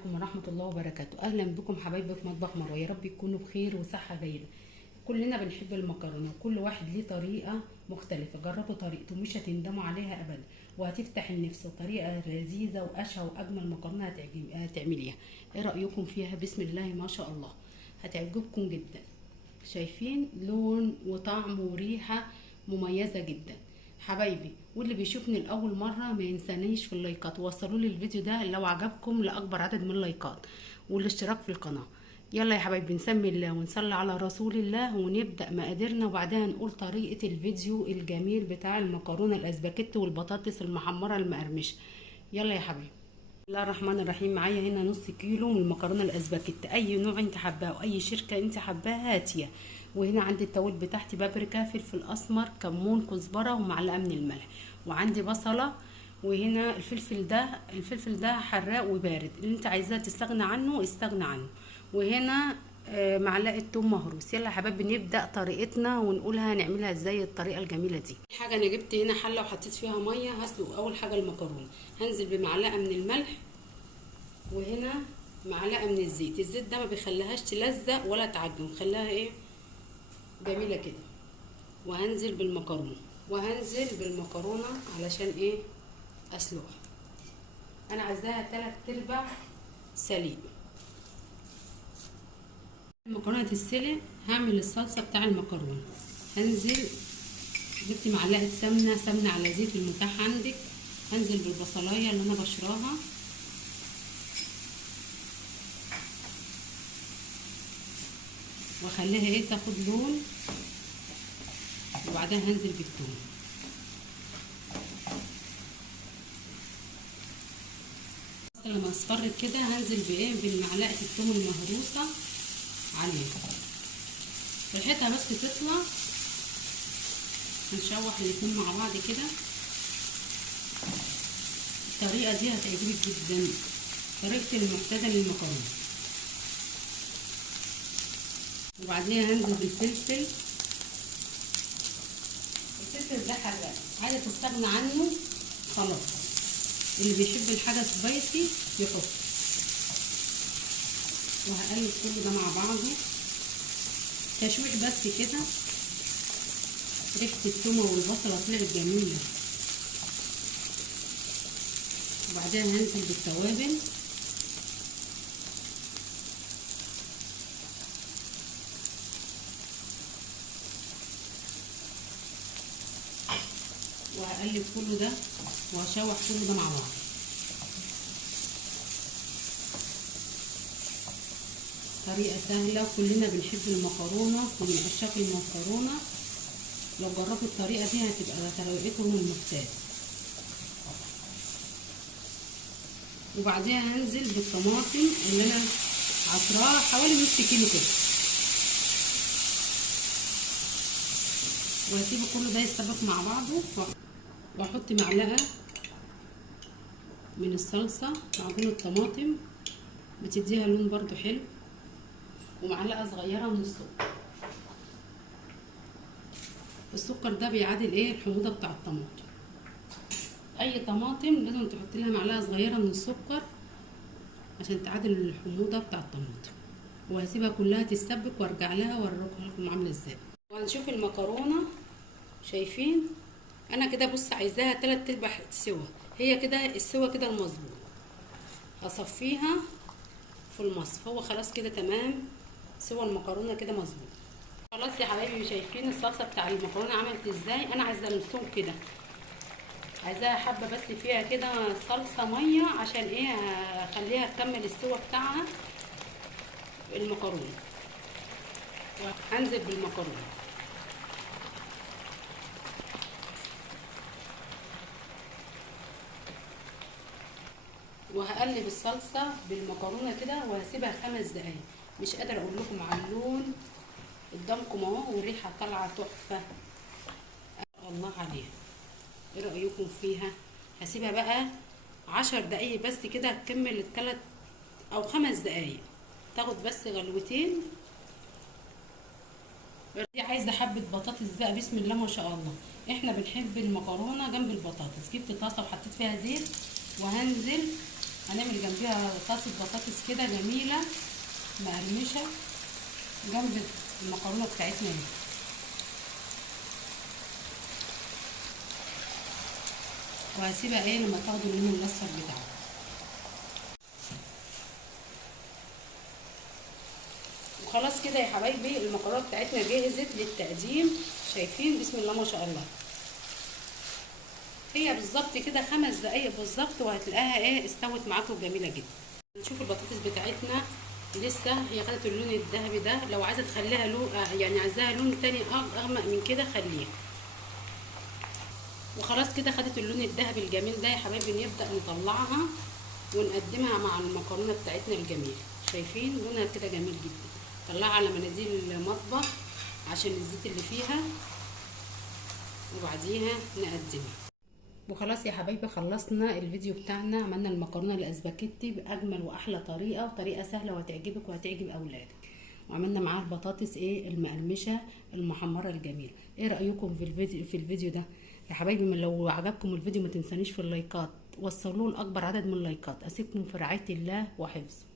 عليكم ورحمة الله وبركاته. أهلا بكم حبايبي في مطبخ مروة، يا رب يكونوا بخير وصحة جيدة. كلنا بنحب المكرونة وكل واحد ليه طريقة مختلفة. جربوا طريقته مش هتندموا عليها أبدا، وهتفتح النفس. طريقة لذيذة وأشهى وأجمل مكرونة هتعمليها. إيه رأيكم فيها؟ بسم الله ما شاء الله، هتعجبكم جدا. شايفين لون وطعم وريحة مميزة جدا حبايبي. واللي بيشوفني لاول مره ما ينسانيش في اللايكات، ووصلوا لي الفيديو ده لو عجبكم لاكبر عدد من اللايكات والاشتراك في القناه. يلا يا حبايبي نسمي الله ونصلي على رسول الله ونبدا مقاديرنا، وبعدها نقول طريقه الفيديو الجميل بتاع المكرونه الاسباجيتي والبطاطس المحمره المقرمشه. يلا يا حبايبي. بسم الله الرحمن الرحيم. معايا هنا نص كيلو من المكرونه الاسباجيتي، اي نوع انت حباه واي شركه انت حباها هاتيها. وهنا عندي التوابل بتاعتي: بابريكا، فلفل اسمر، كمون، كزبره، ومعلقه من الملح. وعندي بصله. وهنا الفلفل ده حراق وبارد، اللي انت عايزاه تستغنى عنه استغنى عنه. وهنا معلقه توم مهروس. يلا يا حبايبي نبدا طريقتنا ونقولها نعملها ازاي الطريقه الجميله دي. حاجه انا جبت هنا حله وحطيت فيها ميه. هسلق اول حاجه المكرونه، هنزل بمعلقه من الملح، وهنا معلقه من الزيت. الزيت ده ما بيخليهاش تلزق ولا تعجن، خلاها ايه جميله كده. وهنزل بالمكرونه علشان ايه اسلقها. انا عايزاها 3/4 سليق. المكرونه تتسلق هعمل الصلصه بتاع المكرونه. هنزل، جبت معلقه سمنه على زيت المتاح عندك. هنزل بالبصلايه اللي انا بشراها، واخليها ايه تاخد لون، وبعدها هنزل بالثوم. لما اصفرت كده هنزل بايه بالمعلقه الثوم المهروسه عليها. ريحتها بس تطلع نشوح الاتنين مع بعض كده. الطريقه دي هتعجبك جدا، طريقه المعتاده للمكرونه. وبعدين هنزل بالفلفل. الفلفل ده حراق، عايزه تستغنى عنه خلاص، اللي بيحب الحاجه سبايسي يحط. وهقلب كل ده مع بعضه تشويح بس كده. ريحه التومه والبصله طلعت جميله. وبعدين هنزل بالتوابل. وهقلب كله ده وهشوح كله ده مع بعض. طريقه سهله وكلنا بنحب المكرونه ومن عشاق المكرونه. لو جربوا الطريقه دي هتبقى طريقتهم المختلفه. وبعدين هنزل بالطماطم اللي انا عصراها حوالي نص كيلو كده، وهسيبه كله ده يستبق مع بعضه. واحط معلقه من الصلصه معجون الطماطم، بتديها لون برضو حلو، ومعلقه صغيره من السكر ده بيعادل ايه الحموضه بتاع الطماطم. اي طماطم لازم تحط لها معلقه صغيره من السكر عشان تعادل الحموضه بتاع الطماطم. وهسيبها كلها تتسبك وارجع لها واوريكم لكم عامله ازاي. وهنشوف المكرونه. شايفين انا كده بص عايزاها 3/4 سوا. هي كده السوا كده المظبوط. هصفيها في المصفى. هو خلاص كده تمام، سوا المكرونه كده مظبوط. خلاص يا حبايبي، شايفين الصلصه بتاع المكرونه عملت ازاي؟ انا عايزه نصهم كده، عايزاها حبه بس فيها كده صلصه ميه عشان ايه اخليها تكمل السوا بتاعها المكرونه. هنزل بالمكرونه وهقلب الصلصه بالمكرونه كده، وهسيبها 5 دقايق. مش قادره اقول لكم على اللون قدامكم اهو، والريحه طالعه تحفه. الله عليها. ايه رايكم فيها؟ هسيبها بقى 10 دقايق بس كده، هتكمل 3 أو 5 دقايق، تاخد بس غلوتين. دي عايزه حبه بطاطس بقى، بسم الله ما شاء الله. احنا بنحب المكرونه جنب البطاطس. جبت طاسه وحطيت فيها زيت، وهنزل هنعمل جنبيها طاسه بطاطس كده جميله مقرمشه جنب المكرونه بتاعتنا دي. وهسيبها ايه لما تاخد اللون الاصفر بتاعها. وخلاص كده يا حبايبي المكرونه بتاعتنا جهزت للتقديم. شايفين؟ بسم الله ما شاء الله. هي بالظبط كده 5 دقايق بالظبط وهتلاقيها ايه استوت معاكم جميله جدا. نشوف البطاطس بتاعتنا لسه هي خدت اللون الذهبي ده. لو عايزه تخليها لون يعني عايزاها لون تاني اغمق من كده خليها. وخلاص كده خدت اللون الذهبي الجميل ده يا حبايبي. نبدا نطلعها ونقدمها مع المكرونه بتاعتنا الجميله. شايفين لونها كده جميل جدا. طلعها على مناديل المطبخ عشان الزيت اللي فيها وبعديها نقدمها. وخلاص يا حبايبي خلصنا الفيديو بتاعنا. عملنا المكرونه الاسباجيتي باجمل واحلى طريقه، وطريقه سهله وهتعجبك وهتعجب اولادك. وعملنا معاها البطاطس ايه المقرمشه المحمره الجميله. ايه رايكم في الفيديو ده يا حبايبي؟ لو عجبكم الفيديو ما تنسانيش في اللايكات، وصلوه لاكبر عدد من اللايكات. اسيبكم في رعايه الله وحفظه.